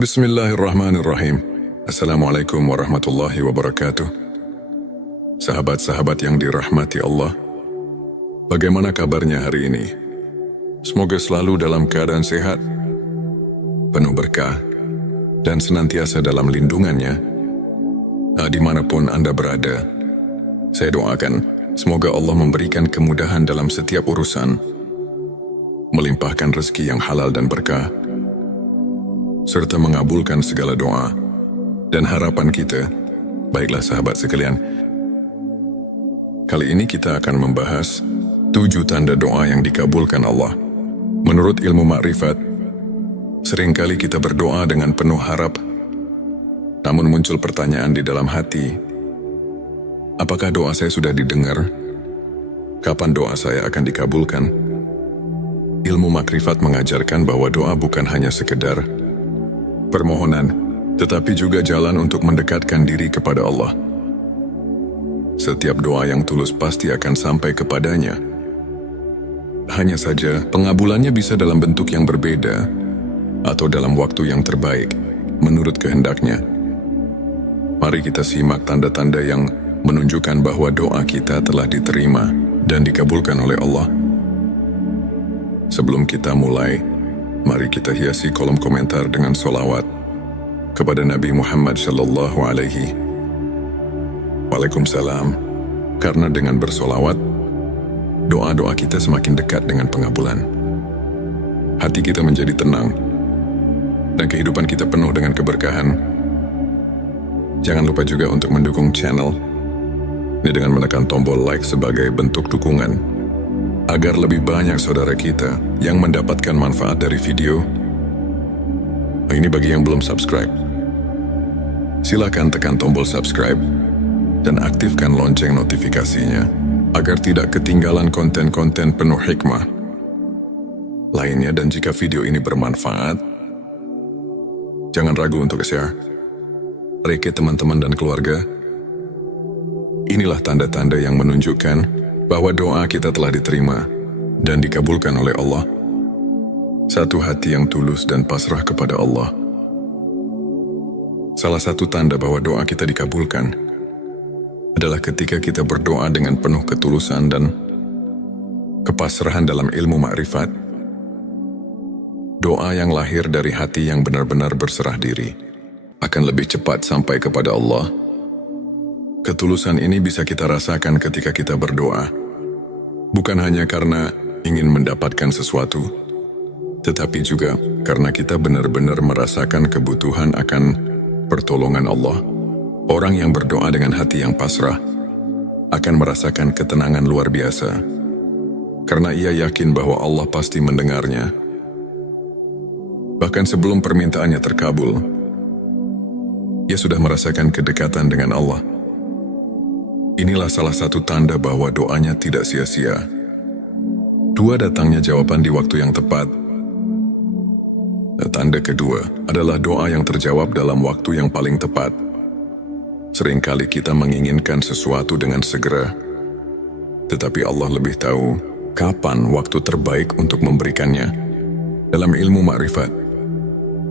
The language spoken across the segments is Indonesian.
Bismillahirrahmanirrahim. Assalamualaikum warahmatullahi wabarakatuh. Sahabat-sahabat yang dirahmati Allah, bagaimana kabarnya hari ini? Semoga selalu dalam keadaan sehat, penuh berkah, dan senantiasa dalam lindungannya. Dimanapun Anda berada, saya doakan semoga Allah memberikan kemudahan dalam setiap urusan, melimpahkan rezeki yang halal dan berkah, serta mengabulkan segala doa dan harapan kita. Baiklah sahabat sekalian, kali ini kita akan membahas 7 tanda doa yang dikabulkan Allah. Menurut ilmu makrifat, seringkali kita berdoa dengan penuh harap, namun muncul pertanyaan di dalam hati, apakah doa saya sudah didengar? Kapan doa saya akan dikabulkan? Ilmu makrifat mengajarkan bahwa doa bukan hanya sekedar permohonan, tetapi juga jalan untuk mendekatkan diri kepada Allah. Setiap doa yang tulus pasti akan sampai kepadanya. Hanya saja, pengabulannya bisa dalam bentuk yang berbeda, atau dalam waktu yang terbaik, menurut kehendaknya. Mari kita simak tanda-tanda yang menunjukkan bahwa doa kita telah diterima dan dikabulkan oleh Allah. Sebelum kita mulai, mari kita hiasi kolom komentar dengan sholawat kepada Nabi Muhammad Sallallahu Alaihi Waalaikumsalam. Karena dengan bersolawat, doa-doa kita semakin dekat dengan pengabulan. Hati kita menjadi tenang, dan kehidupan kita penuh dengan keberkahan. Jangan lupa juga untuk mendukung channel ini dengan menekan tombol like sebagai bentuk dukungan, agar lebih banyak saudara kita yang mendapatkan manfaat dari video. Ini bagi yang belum subscribe. Silakan tekan tombol subscribe dan aktifkan lonceng notifikasinya agar tidak ketinggalan konten-konten penuh hikmah lainnya. Dan jika video ini bermanfaat, jangan ragu untuk share ke teman-teman dan keluarga. Inilah tanda-tanda yang menunjukkan bahwa doa kita telah diterima dan dikabulkan oleh Allah. Satu hati yang tulus dan pasrah kepada Allah. Salah satu tanda bahwa doa kita dikabulkan adalah ketika kita berdoa dengan penuh ketulusan dan kepasrahan dalam ilmu makrifat. Doa yang lahir dari hati yang benar-benar berserah diri akan lebih cepat sampai kepada Allah. Ketulusan ini bisa kita rasakan ketika kita berdoa, bukan hanya karena ingin mendapatkan sesuatu, tetapi juga karena kita benar-benar merasakan kebutuhan akan pertolongan Allah. Orang yang berdoa dengan hati yang pasrah akan merasakan ketenangan luar biasa, karena ia yakin bahwa Allah pasti mendengarnya. Bahkan sebelum permintaannya terkabul, ia sudah merasakan kedekatan dengan Allah. Inilah salah satu tanda bahwa doanya tidak sia-sia. 2, datangnya jawaban di waktu yang tepat. Tanda kedua adalah doa yang terjawab dalam waktu yang paling tepat. Seringkali kita menginginkan sesuatu dengan segera, tetapi Allah lebih tahu kapan waktu terbaik untuk memberikannya. Dalam ilmu makrifat,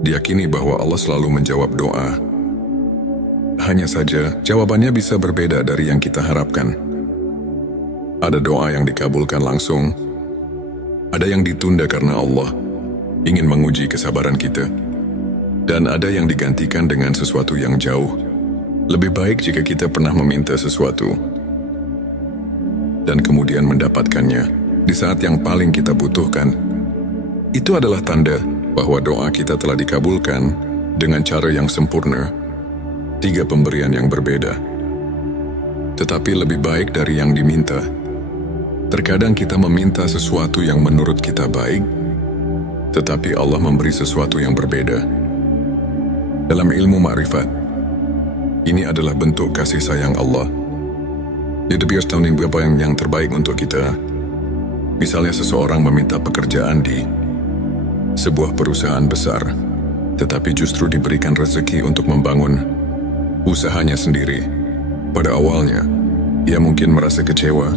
diyakini bahwa Allah selalu menjawab doa. Hanya saja, jawabannya bisa berbeda dari yang kita harapkan. Ada doa yang dikabulkan langsung, ada yang ditunda karena Allah ingin menguji kesabaran kita, dan ada yang digantikan dengan sesuatu yang jauh lebih baik jika kita pernah meminta sesuatu dan kemudian mendapatkannya di saat yang paling kita butuhkan. Itu adalah tanda bahwa doa kita telah dikabulkan dengan cara yang sempurna. 3 pemberian yang berbeda, tetapi lebih baik dari yang diminta. Terkadang kita meminta sesuatu yang menurut kita baik, tetapi Allah memberi sesuatu yang berbeda. Dalam ilmu makrifat, ini adalah bentuk kasih sayang Allah. Jadi biar tahu apa yang terbaik untuk kita. Misalnya seseorang meminta pekerjaan di sebuah perusahaan besar, tetapi justru diberikan rezeki untuk membangun usahanya sendiri. Pada awalnya, ia mungkin merasa kecewa,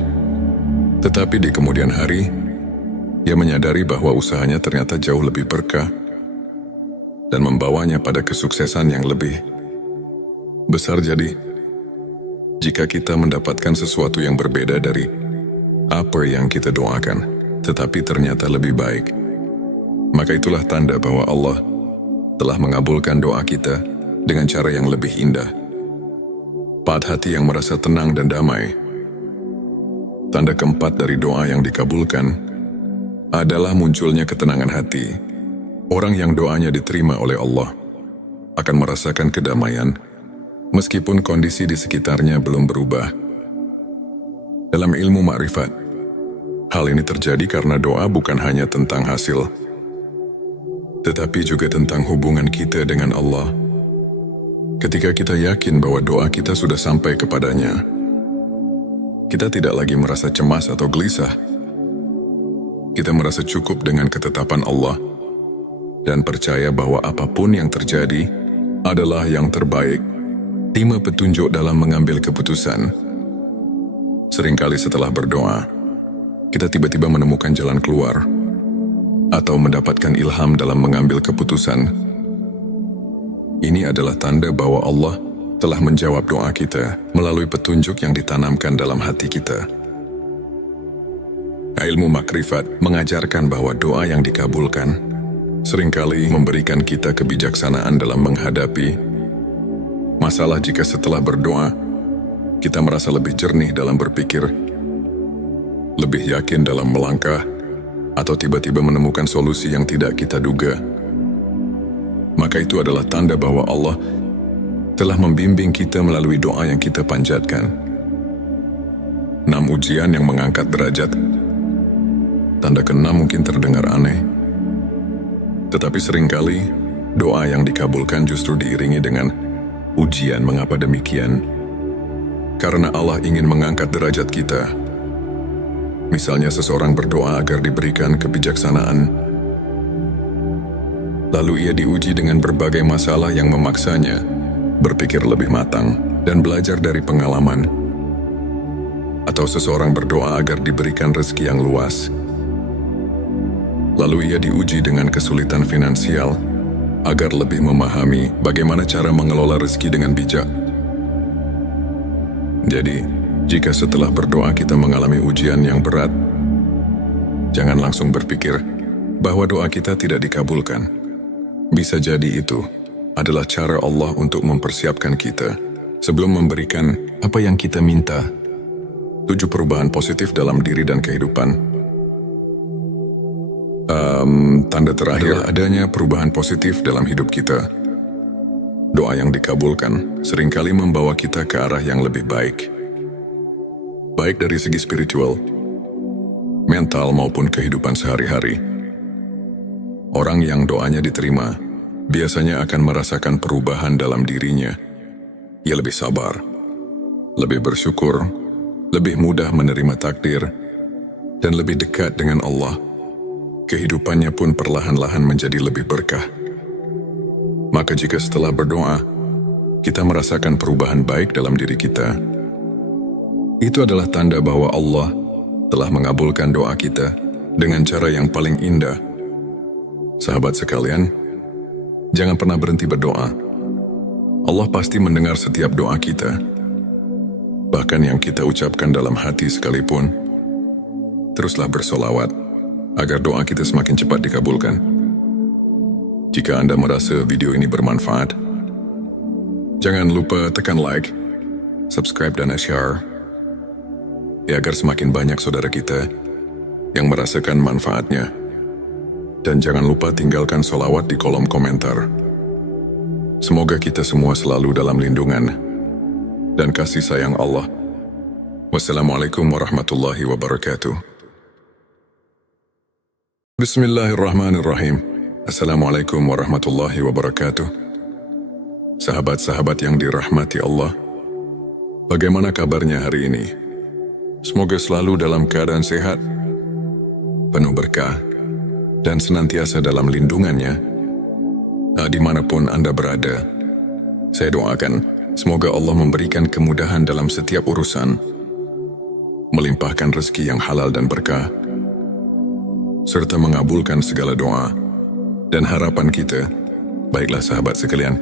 tetapi di kemudian hari, ia menyadari bahwa usahanya ternyata jauh lebih berkah. dan membawanya pada kesuksesan yang lebih besar. Jadi, jika kita mendapatkan sesuatu yang berbeda dari apa yang kita doakan, tetapi ternyata lebih baik, maka itulah tanda bahwa Allah telah mengabulkan doa kita dengan cara yang lebih indah. Pada hati yang merasa tenang dan damai. Tanda keempat dari doa yang dikabulkan adalah munculnya ketenangan hati. Orang yang doanya diterima oleh Allah akan merasakan kedamaian meskipun kondisi di sekitarnya belum berubah. Dalam ilmu makrifat, hal ini terjadi karena doa bukan hanya tentang hasil, tetapi juga tentang hubungan kita dengan Allah. Ketika kita yakin bahwa doa kita sudah sampai kepadanya, kita tidak lagi merasa cemas atau gelisah. Kita merasa cukup dengan ketetapan Allah dan percaya bahwa apapun yang terjadi adalah yang terbaik. Terima petunjuk dalam mengambil keputusan. Seringkali setelah berdoa, kita tiba-tiba menemukan jalan keluar atau mendapatkan ilham dalam mengambil keputusan. Ini adalah tanda bahwa Allah telah menjawab doa kita melalui petunjuk yang ditanamkan dalam hati kita. Ilmu makrifat mengajarkan bahwa doa yang dikabulkan seringkali memberikan kita kebijaksanaan dalam menghadapi masalah. Jika setelah berdoa, kita merasa lebih jernih dalam berpikir, lebih yakin dalam melangkah, atau tiba-tiba menemukan solusi yang tidak kita duga, maka itu adalah tanda bahwa Allah telah membimbing kita melalui doa yang kita panjatkan. 6 ujian yang mengangkat derajat. Tanda ke-6 mungkin terdengar aneh, tetapi seringkali doa yang dikabulkan justru diiringi dengan ujian. Mengapa demikian? Karena Allah ingin mengangkat derajat kita. Misalnya seseorang berdoa agar diberikan kebijaksanaan, lalu ia diuji dengan berbagai masalah yang memaksanya berpikir lebih matang dan belajar dari pengalaman. Atau seseorang berdoa agar diberikan rezeki yang luas, lalu ia diuji dengan kesulitan finansial agar lebih memahami bagaimana cara mengelola rezeki dengan bijak. Jadi, jika setelah berdoa kita mengalami ujian yang berat, jangan langsung berpikir bahwa doa kita tidak dikabulkan. Bisa jadi itu adalah cara Allah untuk mempersiapkan kita sebelum memberikan apa yang kita minta. 7 perubahan positif dalam diri dan kehidupan. Tanda terakhir adanya perubahan positif dalam hidup kita. Doa yang dikabulkan seringkali membawa kita ke arah yang lebih baik. Baik dari segi spiritual, mental maupun kehidupan sehari-hari. Orang yang doanya diterima biasanya akan merasakan perubahan dalam dirinya. Ia lebih sabar, lebih bersyukur, lebih mudah menerima takdir, dan lebih dekat dengan Allah. Kehidupannya pun perlahan-lahan menjadi lebih berkah. Maka jika setelah berdoa, kita merasakan perubahan baik dalam diri kita, itu adalah tanda bahwa Allah telah mengabulkan doa kita dengan cara yang paling indah. Sahabat sekalian, jangan pernah berhenti berdoa. Allah pasti mendengar setiap doa kita. Bahkan yang kita ucapkan dalam hati sekalipun. Teruslah bersolawat agar doa kita semakin cepat dikabulkan. Jika Anda merasa video ini bermanfaat, jangan lupa tekan like, subscribe dan share, agar semakin banyak saudara kita yang merasakan manfaatnya. Dan jangan lupa tinggalkan solawat di kolom komentar. Semoga kita semua selalu dalam lindungan dan kasih sayang Allah. Wassalamualaikum warahmatullahi wabarakatuh. Bismillahirrahmanirrahim. Assalamualaikum warahmatullahi wabarakatuh. Sahabat-sahabat yang dirahmati Allah, bagaimana kabarnya hari ini? Semoga selalu dalam keadaan sehat, penuh berkah, dan senantiasa dalam lindungannya. Dimanapun Anda berada, saya doakan semoga Allah memberikan kemudahan dalam setiap urusan, melimpahkan rezeki yang halal dan berkah, serta mengabulkan segala doa dan harapan kita Baiklah sahabat sekalian,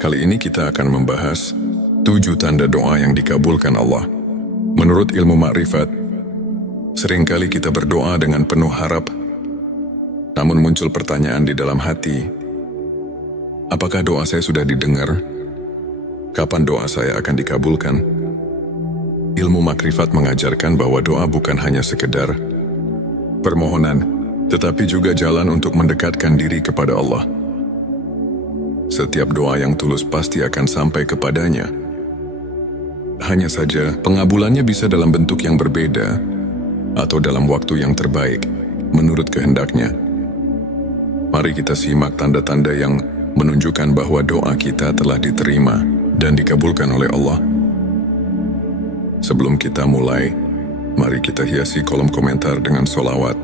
kali ini kita akan membahas 7 tanda doa yang dikabulkan Allah. Menurut ilmu makrifat, seringkali kita berdoa dengan penuh harap, namun muncul pertanyaan di dalam hati, apakah doa saya sudah didengar? Kapan doa saya akan dikabulkan? Ilmu makrifat mengajarkan bahwa doa bukan hanya sekedar permohonan, tetapi juga jalan untuk mendekatkan diri kepada Allah. Setiap doa yang tulus pasti akan sampai kepadanya. Hanya saja, pengabulannya bisa dalam bentuk yang berbeda atau dalam waktu yang terbaik, menurut kehendaknya. Mari kita simak tanda-tanda yang menunjukkan bahwa doa kita telah diterima dan dikabulkan oleh Allah. Sebelum kita mulai, mari kita hiasi kolom komentar dengan sholawat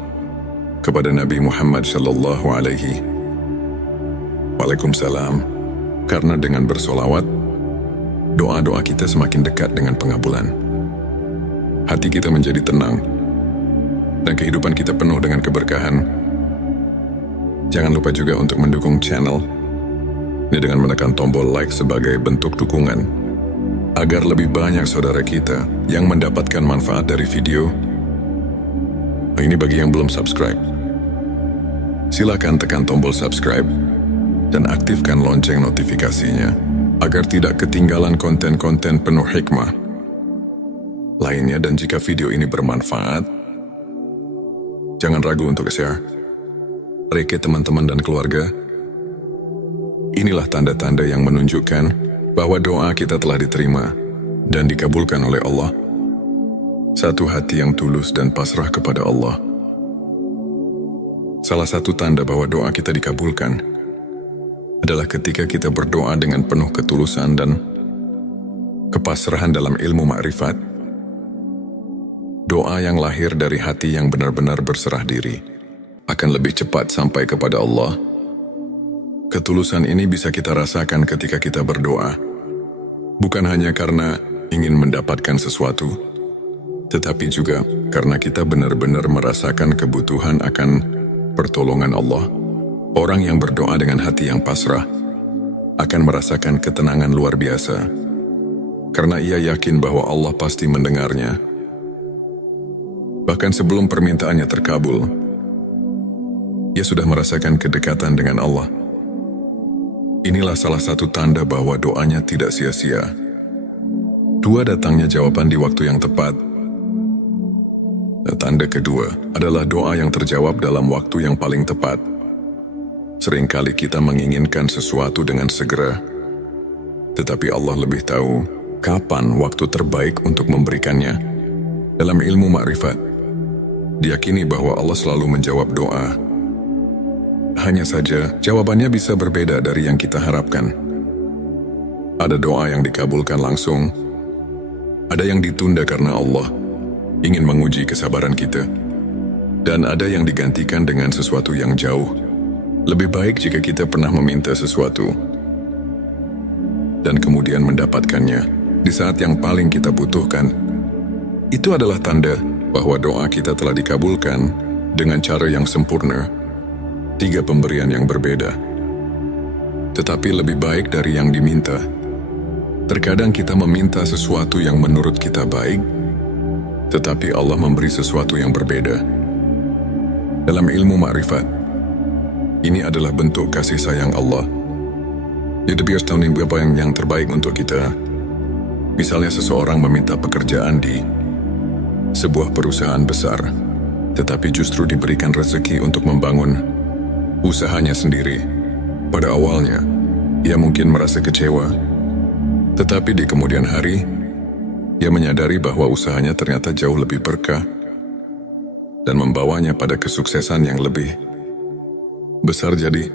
kepada Nabi Muhammad sallallahu alaihi Waalaikumsalam. Karena dengan bersolawat, doa-doa kita semakin dekat dengan pengabulan. Hati kita menjadi tenang, dan kehidupan kita penuh dengan keberkahan. Jangan lupa juga untuk mendukung channel ini dengan menekan tombol like sebagai bentuk dukungan, agar lebih banyak saudara kita yang mendapatkan manfaat dari video. Ini bagi yang belum subscribe. Silakan tekan tombol subscribe dan aktifkan lonceng notifikasinya, agar tidak ketinggalan konten-konten penuh hikmah lainnya. Dan jika video ini bermanfaat, jangan ragu untuk share ke teman-teman dan keluarga. Inilah tanda-tanda yang menunjukkan bahwa doa kita telah diterima dan dikabulkan oleh Allah. Satu hati yang tulus dan pasrah kepada Allah. Salah satu tanda bahwa doa kita dikabulkan adalah ketika kita berdoa dengan penuh ketulusan dan kepasrahan dalam ilmu makrifat. Doa yang lahir dari hati yang benar-benar berserah diri akan lebih cepat sampai kepada Allah. Ketulusan ini bisa kita rasakan ketika kita berdoa, bukan hanya karena ingin mendapatkan sesuatu, tetapi juga karena kita benar-benar merasakan kebutuhan akan pertolongan Allah. Orang yang berdoa dengan hati yang pasrah akan merasakan ketenangan luar biasa, karena ia yakin bahwa Allah pasti mendengarnya. Bahkan sebelum permintaannya terkabul, ia sudah merasakan kedekatan dengan Allah. Inilah salah satu tanda bahwa doanya tidak sia-sia. 2, datangnya jawaban di waktu yang tepat. Tanda kedua adalah doa yang terjawab dalam waktu yang paling tepat. Seringkali kita menginginkan sesuatu dengan segera, tetapi Allah lebih tahu kapan waktu terbaik untuk memberikannya. Dalam ilmu makrifat, diyakini bahwa Allah selalu menjawab doa. Hanya saja, jawabannya bisa berbeda dari yang kita harapkan. Ada doa yang dikabulkan langsung, ada yang ditunda karena Allah ingin menguji kesabaran kita, dan ada yang digantikan dengan sesuatu yang jauh lebih baik jika kita pernah meminta sesuatu dan kemudian mendapatkannya di saat yang paling kita butuhkan. Itu adalah tanda bahwa doa kita telah dikabulkan dengan cara yang sempurna. 3 pemberian yang berbeda, tetapi lebih baik dari yang diminta. Terkadang kita meminta sesuatu yang menurut kita baik, tetapi Allah memberi sesuatu yang berbeda. Dalam ilmu makrifat, ini adalah bentuk kasih sayang Allah. Dia biasa tahu apa yang terbaik untuk kita. Misalnya seseorang meminta pekerjaan di sebuah perusahaan besar, tetapi justru diberikan rezeki untuk membangun usahanya sendiri. Pada awalnya, ia mungkin merasa kecewa, tetapi di kemudian hari, ia menyadari bahwa usahanya ternyata jauh lebih berkah dan membawanya pada kesuksesan yang lebih besar. Jadi,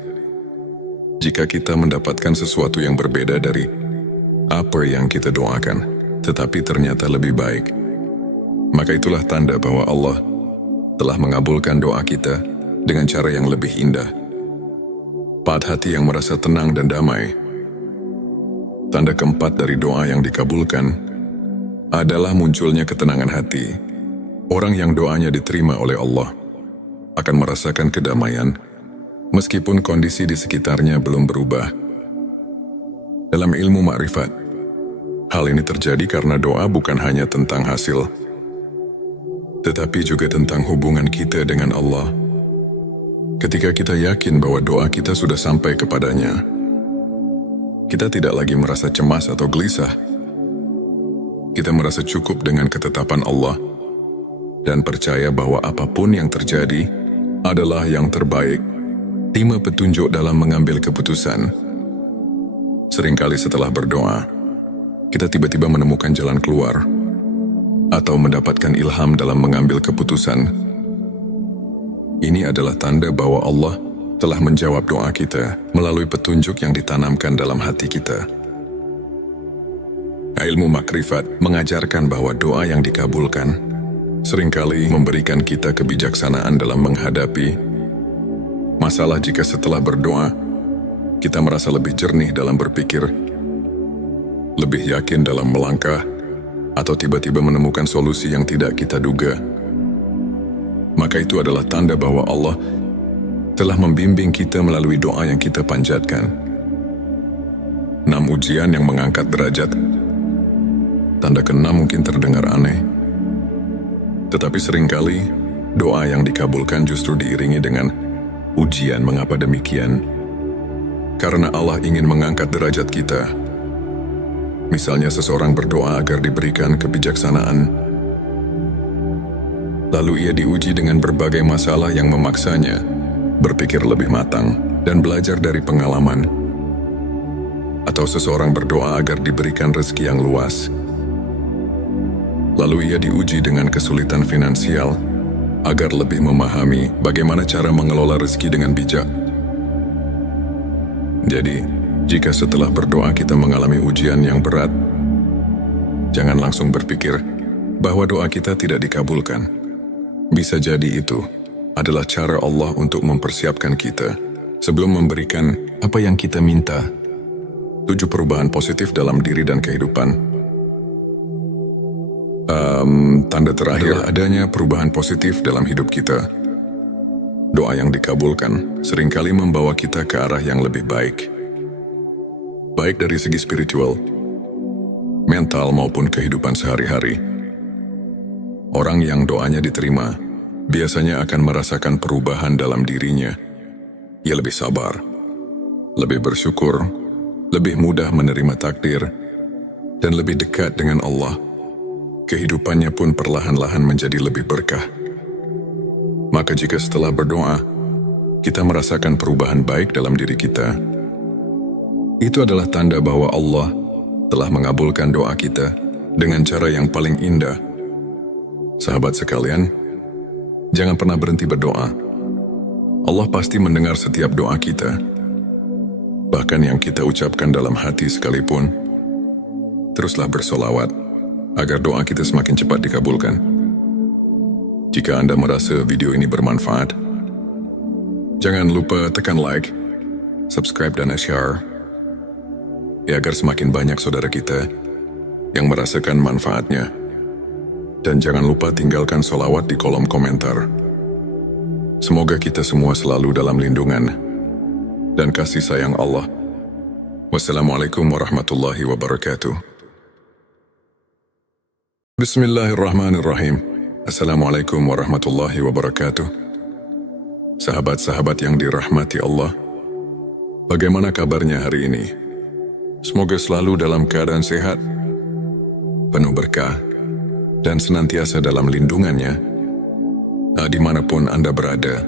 jika kita mendapatkan sesuatu yang berbeda dari apa yang kita doakan, tetapi ternyata lebih baik, maka itulah tanda bahwa Allah telah mengabulkan doa kita dengan cara yang lebih indah. 4, hati yang merasa tenang dan damai. Tanda keempat dari doa yang dikabulkan adalah munculnya ketenangan hati. Orang yang doanya diterima oleh Allah akan merasakan kedamaian meskipun kondisi di sekitarnya belum berubah. Dalam ilmu makrifat, hal ini terjadi karena doa bukan hanya tentang hasil, tetapi juga tentang hubungan kita dengan Allah. Ketika kita yakin bahwa doa kita sudah sampai kepadanya, kita tidak lagi merasa cemas atau gelisah. Kita merasa cukup dengan ketetapan Allah dan percaya bahwa apapun yang terjadi adalah yang terbaik. Terima petunjuk dalam mengambil keputusan. Seringkali setelah berdoa, kita tiba-tiba menemukan jalan keluar atau mendapatkan ilham dalam mengambil keputusan. Ini adalah tanda bahwa Allah telah menjawab doa kita melalui petunjuk yang ditanamkan dalam hati kita. Ilmu makrifat mengajarkan bahwa doa yang dikabulkan seringkali memberikan kita kebijaksanaan dalam menghadapi masalah. Jika setelah berdoa, kita merasa lebih jernih dalam berpikir, lebih yakin dalam melangkah, atau tiba-tiba menemukan solusi yang tidak kita duga, maka itu adalah tanda bahwa Allah telah membimbing kita melalui doa yang kita panjatkan. 6 ujian yang mengangkat derajat. Tanda ke-6 mungkin terdengar aneh, tetapi seringkali doa yang dikabulkan justru diiringi dengan ujian. Mengapa demikian? Karena Allah ingin mengangkat derajat kita. Misalnya seseorang berdoa agar diberikan kebijaksanaan, lalu ia diuji dengan berbagai masalah yang memaksanya berpikir lebih matang dan belajar dari pengalaman. Atau seseorang berdoa agar diberikan rezeki yang luas, lalu ia diuji dengan kesulitan finansial agar lebih memahami bagaimana cara mengelola rezeki dengan bijak. Jadi, jika setelah berdoa kita mengalami ujian yang berat, jangan langsung berpikir bahwa doa kita tidak dikabulkan. Bisa jadi itu adalah cara Allah untuk mempersiapkan kita sebelum memberikan apa yang kita minta. 7 perubahan positif dalam diri dan kehidupan. Tanda terakhir adanya perubahan positif dalam hidup kita. Doa yang dikabulkan seringkali membawa kita ke arah yang lebih baik. Baik dari segi spiritual, mental maupun kehidupan sehari-hari. Orang yang doanya diterima biasanya akan merasakan perubahan dalam dirinya. Ia lebih sabar, lebih bersyukur, lebih mudah menerima takdir, dan lebih dekat dengan Allah. Kehidupannya pun perlahan-lahan menjadi lebih berkah. Maka jika setelah berdoa, kita merasakan perubahan baik dalam diri kita, itu adalah tanda bahwa Allah telah mengabulkan doa kita dengan cara yang paling indah. Sahabat sekalian, jangan pernah berhenti berdoa. Allah pasti mendengar setiap doa kita. Bahkan yang kita ucapkan dalam hati sekalipun. Teruslah bersolawat agar doa kita semakin cepat dikabulkan. Jika Anda merasa video ini bermanfaat, jangan lupa tekan like, subscribe dan share, ya agar semakin banyak saudara kita yang merasakan manfaatnya. Dan jangan lupa tinggalkan solawat di kolom komentar. Semoga kita semua selalu dalam lindungan dan kasih sayang Allah. Wassalamualaikum warahmatullahi wabarakatuh. Bismillahirrahmanirrahim. Assalamualaikum warahmatullahi wabarakatuh. Sahabat-sahabat yang dirahmati Allah, bagaimana kabarnya hari ini? Semoga selalu dalam keadaan sehat, penuh berkah, dan senantiasa dalam lindungannya. Dimanapun Anda berada,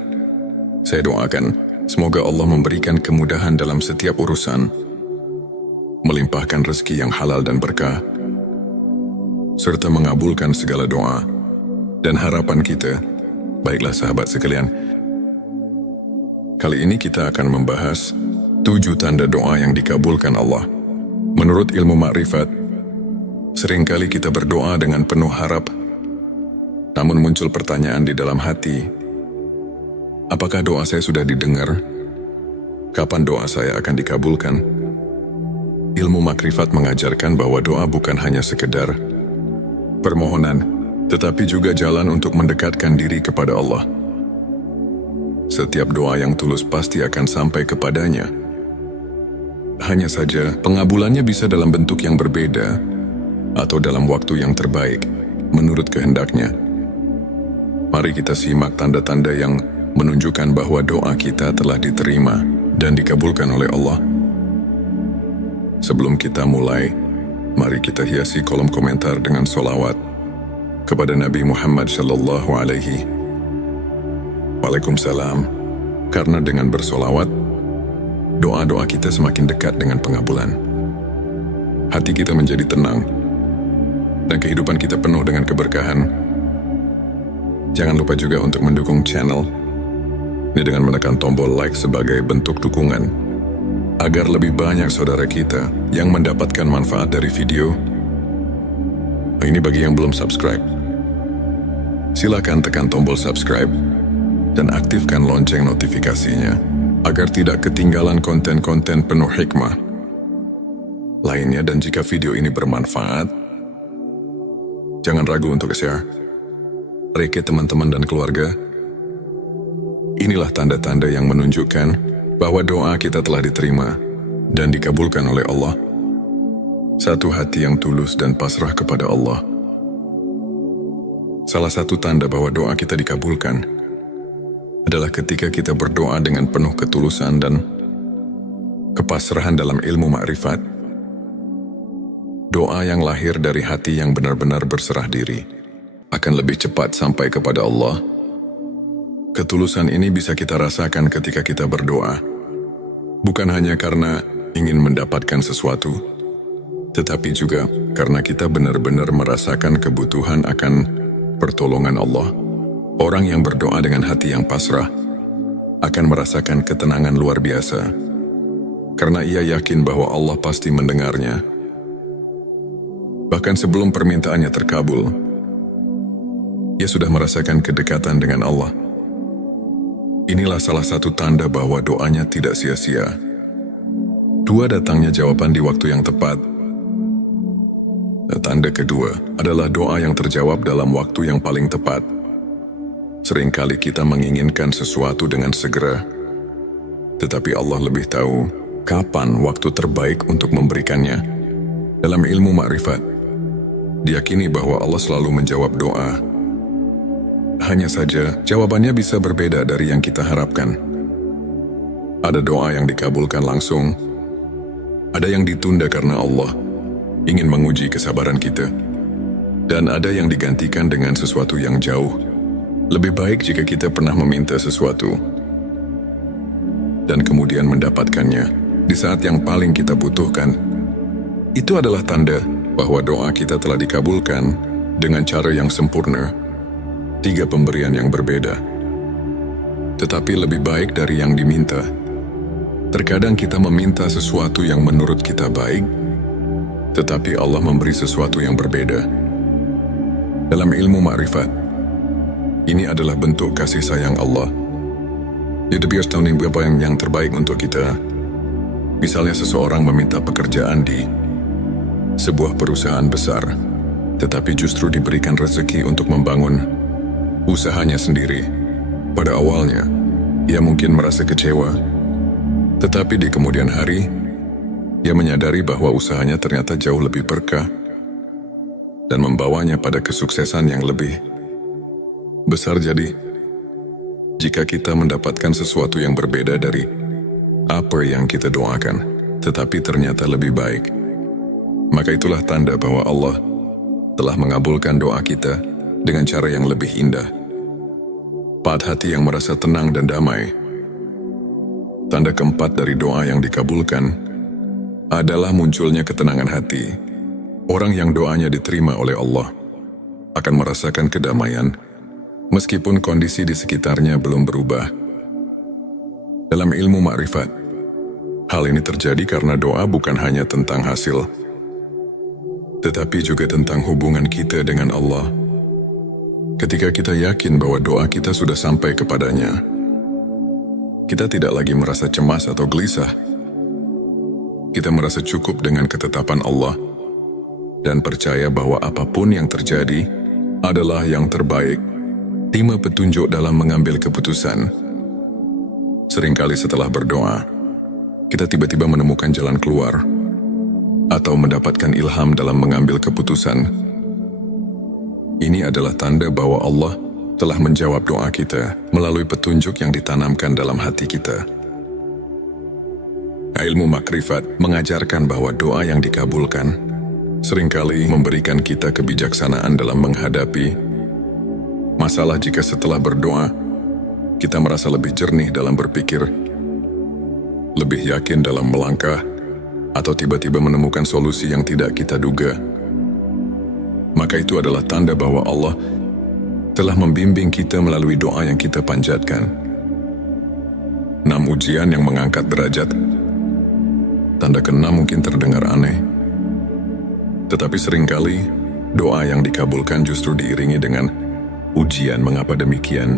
saya doakan semoga Allah memberikan kemudahan dalam setiap urusan, melimpahkan rezeki yang halal dan berkah, serta mengabulkan segala doa dan harapan kita. Baiklah sahabat sekalian, kali ini kita akan membahas 7 tanda doa yang dikabulkan Allah. Menurut ilmu makrifat, seringkali kita berdoa dengan penuh harap, namun muncul pertanyaan di dalam hati, apakah doa saya sudah didengar? Kapan doa saya akan dikabulkan? Ilmu makrifat mengajarkan bahwa doa bukan hanya sekedar permohonan, tetapi juga jalan untuk mendekatkan diri kepada Allah. Setiap doa yang tulus pasti akan sampai kepadanya. Hanya saja, pengabulannya bisa dalam bentuk yang berbeda atau dalam waktu yang terbaik, menurut kehendaknya. Mari kita simak tanda-tanda yang menunjukkan bahwa doa kita telah diterima dan dikabulkan oleh Allah. Sebelum kita mulai, mari kita hiasi kolom komentar dengan sholawat kepada Nabi Muhammad Sallallahu Alaihi Waalaikumsalam. Karena dengan bersolawat, doa-doa kita semakin dekat dengan pengabulan. Hati kita menjadi tenang, dan kehidupan kita penuh dengan keberkahan. Jangan lupa juga untuk mendukung channel ini dengan menekan tombol like sebagai bentuk dukungan, agar lebih banyak saudara kita yang mendapatkan manfaat dari video. Ini bagi yang belum subscribe. Silakan tekan tombol subscribe dan aktifkan lonceng notifikasinya agar tidak ketinggalan konten-konten penuh hikmah lainnya. Dan jika video ini bermanfaat, jangan ragu untuk share ke teman-teman dan keluarga. Inilah tanda-tanda yang menunjukkan bahwa doa kita telah diterima dan dikabulkan oleh Allah. Satu hati yang tulus dan pasrah kepada Allah. Salah satu tanda bahwa doa kita dikabulkan adalah ketika kita berdoa dengan penuh ketulusan dan kepasrahan dalam ilmu makrifat. Doa yang lahir dari hati yang benar-benar berserah diri akan lebih cepat sampai kepada Allah. Ketulusan ini bisa kita rasakan ketika kita berdoa, bukan hanya karena ingin mendapatkan sesuatu, tetapi juga karena kita benar-benar merasakan kebutuhan akan pertolongan Allah. Orang yang berdoa dengan hati yang pasrah akan merasakan ketenangan luar biasa, karena ia yakin bahwa Allah pasti mendengarnya. Bahkan sebelum permintaannya terkabul, ia sudah merasakan kedekatan dengan Allah. Inilah salah satu tanda bahwa doanya tidak sia-sia. Dua, datangnya jawaban di waktu yang tepat. Dan tanda kedua adalah doa yang terjawab dalam waktu yang paling tepat. Seringkali kita menginginkan sesuatu dengan segera, tetapi Allah lebih tahu kapan waktu terbaik untuk memberikannya. Dalam ilmu makrifat, diyakini bahwa Allah selalu menjawab doa. Hanya saja, jawabannya bisa berbeda dari yang kita harapkan. Ada doa yang dikabulkan langsung, ada yang ditunda karena Allah ingin menguji kesabaran kita, dan ada yang digantikan dengan sesuatu yang jauh lebih baik jika kita pernah meminta sesuatu dan kemudian mendapatkannya di saat yang paling kita butuhkan. Itu adalah tanda bahwa doa kita telah dikabulkan dengan cara yang sempurna. 3 pemberian yang berbeda, tetapi lebih baik dari yang diminta. Terkadang kita meminta sesuatu yang menurut kita baik, tetapi Allah memberi sesuatu yang berbeda. Dalam ilmu makrifat, ini adalah bentuk kasih sayang Allah. Dia biasa tahu apa yang terbaik untuk kita. Misalnya seseorang meminta pekerjaan di sebuah perusahaan besar, tetapi justru diberikan rezeki untuk membangun usahanya sendiri. Pada awalnya, ia mungkin merasa kecewa, tetapi di kemudian hari, ia menyadari bahwa usahanya ternyata jauh lebih berkah dan membawanya pada kesuksesan yang lebih besar. Jadi, jika kita mendapatkan sesuatu yang berbeda dari apa yang kita doakan, tetapi ternyata lebih baik, maka itulah tanda bahwa Allah telah mengabulkan doa kita dengan cara yang lebih indah. 4 hati yang merasa tenang dan damai. Tanda keempat dari doa yang dikabulkan adalah munculnya ketenangan hati. Orang yang doanya diterima oleh Allah akan merasakan kedamaian meskipun kondisi di sekitarnya belum berubah. Dalam ilmu makrifat, hal ini terjadi karena doa bukan hanya tentang hasil, tetapi juga tentang hubungan kita dengan Allah. Ketika kita yakin bahwa doa kita sudah sampai kepadanya, kita tidak lagi merasa cemas atau gelisah. Kita merasa cukup dengan ketetapan Allah dan percaya bahwa apapun yang terjadi adalah yang terbaik. 5 petunjuk dalam mengambil keputusan. Seringkali setelah berdoa, kita tiba-tiba menemukan jalan keluar atau mendapatkan ilham dalam mengambil keputusan. Ini adalah tanda bahwa Allah telah menjawab doa kita melalui petunjuk yang ditanamkan dalam hati kita. Ilmu makrifat mengajarkan bahwa doa yang dikabulkan seringkali memberikan kita kebijaksanaan dalam menghadapi masalah. Jika setelah berdoa, kita merasa lebih jernih dalam berpikir, lebih yakin dalam melangkah, atau tiba-tiba menemukan solusi yang tidak kita duga, maka itu adalah tanda bahwa Allah telah membimbing kita melalui doa yang kita panjatkan. 6 ujian yang mengangkat derajat. Tanda ke-6 mungkin terdengar aneh, tetapi seringkali doa yang dikabulkan justru diiringi dengan ujian. Mengapa demikian?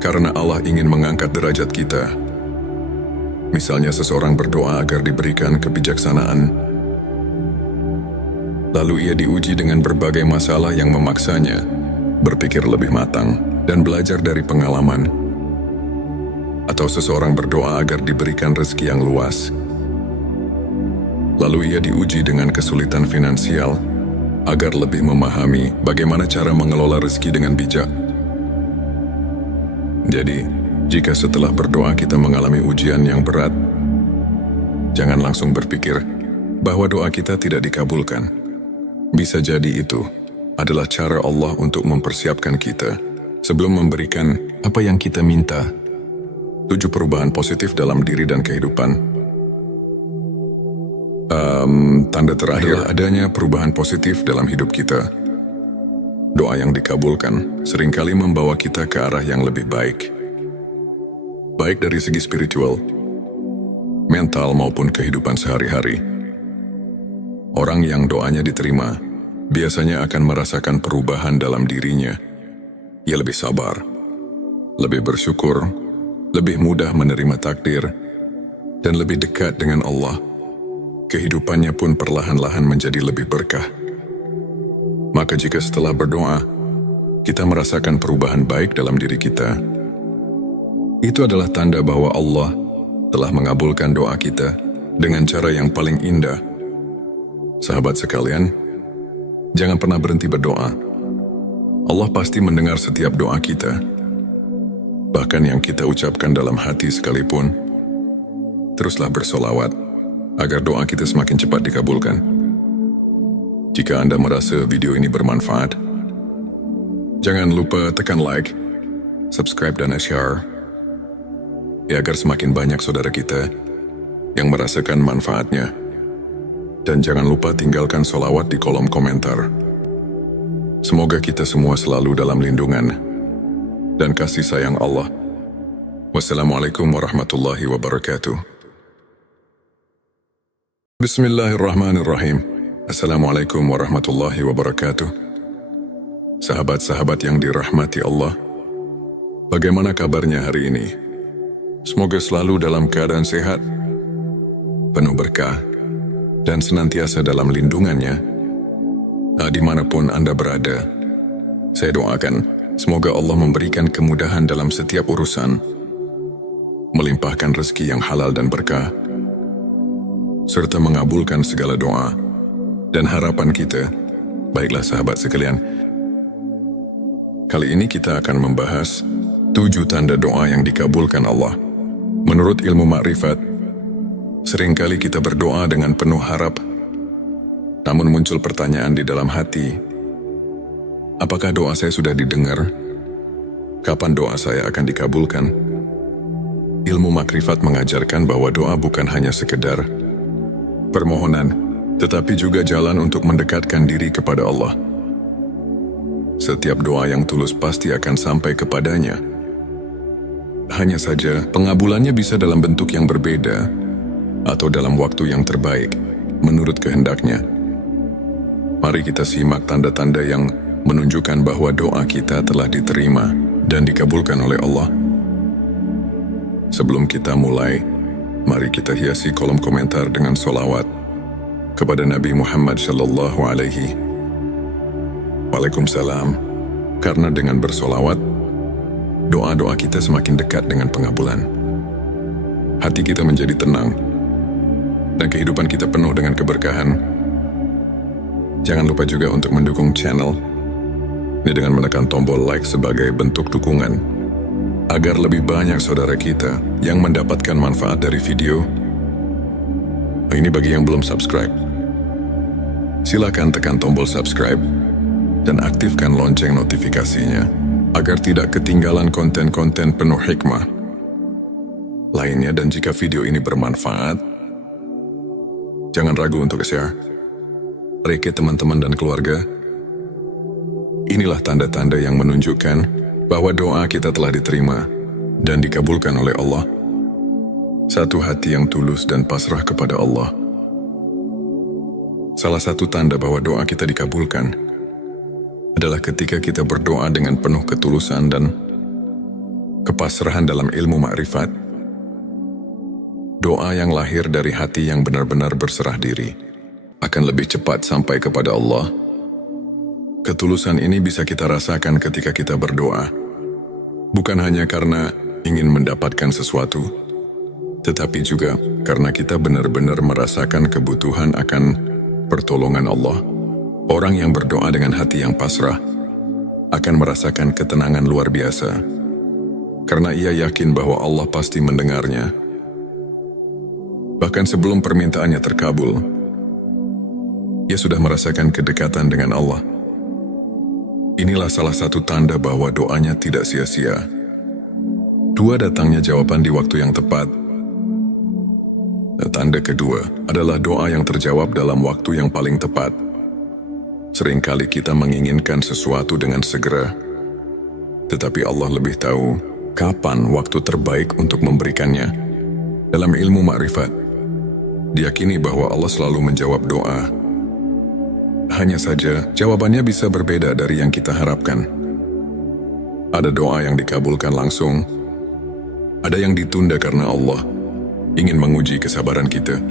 Karena Allah ingin mengangkat derajat kita. Misalnya seseorang berdoa agar diberikan kebijaksanaan, lalu ia diuji dengan berbagai masalah yang memaksanya berpikir lebih matang dan belajar dari pengalaman. Atau seseorang berdoa agar diberikan rezeki yang luas, lalu ia diuji dengan kesulitan finansial agar lebih memahami bagaimana cara mengelola rezeki dengan bijak. Jadi, jika setelah berdoa kita mengalami ujian yang berat, jangan langsung berpikir bahwa doa kita tidak dikabulkan. Bisa jadi itu adalah cara Allah untuk mempersiapkan kita sebelum memberikan apa yang kita minta. 7 perubahan positif dalam diri dan kehidupan. Tanda terakhir adanya perubahan positif dalam hidup kita. Doa yang dikabulkan seringkali membawa kita ke arah yang lebih baik. Baik dari segi spiritual, mental maupun kehidupan sehari-hari. Orang yang doanya diterima biasanya akan merasakan perubahan dalam dirinya. Ia lebih sabar, lebih bersyukur, lebih mudah menerima takdir, dan lebih dekat dengan Allah. Kehidupannya pun perlahan-lahan menjadi lebih berkah. Maka jika setelah berdoa, kita merasakan perubahan baik dalam diri kita, itu adalah tanda bahwa Allah telah mengabulkan doa kita dengan cara yang paling indah. Sahabat sekalian, jangan pernah berhenti berdoa. Allah pasti mendengar setiap doa kita, bahkan yang kita ucapkan dalam hati sekalipun. Teruslah bersolawat agar doa kita semakin cepat dikabulkan. Jika Anda merasa video ini bermanfaat, jangan lupa tekan like, subscribe dan share, ya agar semakin banyak saudara kita yang merasakan manfaatnya. Dan jangan lupa tinggalkan solawat di kolom komentar. Semoga kita semua selalu dalam lindungan dan kasih sayang Allah. Wassalamualaikum warahmatullahi wabarakatuh. Bismillahirrahmanirrahim. Assalamualaikum warahmatullahi wabarakatuh. Sahabat-sahabat yang dirahmati Allah, bagaimana kabarnya hari ini? Semoga selalu dalam keadaan sehat, penuh berkah, dan senantiasa dalam lindungannya. Dimanapun Anda berada, saya doakan semoga Allah memberikan kemudahan dalam setiap urusan, melimpahkan rezeki yang halal dan berkah, serta mengabulkan segala doa dan harapan kita. Baiklah sahabat sekalian, kali ini kita akan membahas 7 tanda doa yang dikabulkan Allah. Menurut ilmu makrifat, seringkali kita berdoa dengan penuh harap, namun muncul pertanyaan di dalam hati, apakah doa saya sudah didengar? Kapan doa saya akan dikabulkan? Ilmu makrifat mengajarkan bahwa doa bukan hanya sekedar permohonan, tetapi juga jalan untuk mendekatkan diri kepada Allah. Setiap doa yang tulus pasti akan sampai kepadanya. Hanya saja, pengabulannya bisa dalam bentuk yang berbeda atau dalam waktu yang terbaik, menurut kehendaknya. Mari kita simak tanda-tanda yang menunjukkan bahwa doa kita telah diterima dan dikabulkan oleh Allah. Sebelum kita mulai, mari kita hiasi kolom komentar dengan solawat kepada Nabi Muhammad Sallallahu Alaihi Waalaikumsalam. Karena dengan bersolawat, doa-doa kita semakin dekat dengan pengabulan. hati kita menjadi tenang, dan kehidupan kita penuh dengan keberkahan. Jangan lupa juga untuk mendukung channel ini dengan menekan tombol like sebagai bentuk dukungan, agar lebih banyak saudara kita yang mendapatkan manfaat dari video. Ini bagi yang belum subscribe. Silakan tekan tombol subscribe dan aktifkan lonceng notifikasinya, agar tidak ketinggalan konten-konten penuh hikmah lainnya. Dan jika video ini bermanfaat, jangan ragu untuk share ke teman-teman dan keluarga. Inilah tanda-tanda yang menunjukkan bahwa doa kita telah diterima dan dikabulkan oleh Allah. Satu hati yang tulus dan pasrah kepada Allah. Salah satu tanda bahwa doa kita dikabulkan adalah ketika kita berdoa dengan penuh ketulusan dan kepasrahan dalam ilmu makrifat. Doa yang lahir dari hati yang benar-benar berserah diri akan lebih cepat sampai kepada Allah. Ketulusan ini bisa kita rasakan ketika kita berdoa, bukan hanya karena ingin mendapatkan sesuatu, tetapi juga karena kita benar-benar merasakan kebutuhan akan pertolongan Allah. Orang yang berdoa dengan hati yang pasrah akan merasakan ketenangan luar biasa, karena ia yakin bahwa Allah pasti mendengarnya. Bahkan sebelum permintaannya terkabul, ia sudah merasakan kedekatan dengan Allah. Inilah salah satu tanda bahwa doanya tidak sia-sia. Dua, datangnya jawaban di waktu yang tepat. Tanda kedua adalah doa yang terjawab dalam waktu yang paling tepat. Seringkali kita menginginkan sesuatu dengan segera, tetapi Allah lebih tahu kapan waktu terbaik untuk memberikannya. Dalam ilmu makrifat, diyakini bahwa Allah selalu menjawab doa. Hanya saja, jawabannya bisa berbeda dari yang kita harapkan. Ada doa yang dikabulkan langsung, ada yang ditunda karena Allah ingin menguji kesabaran kita.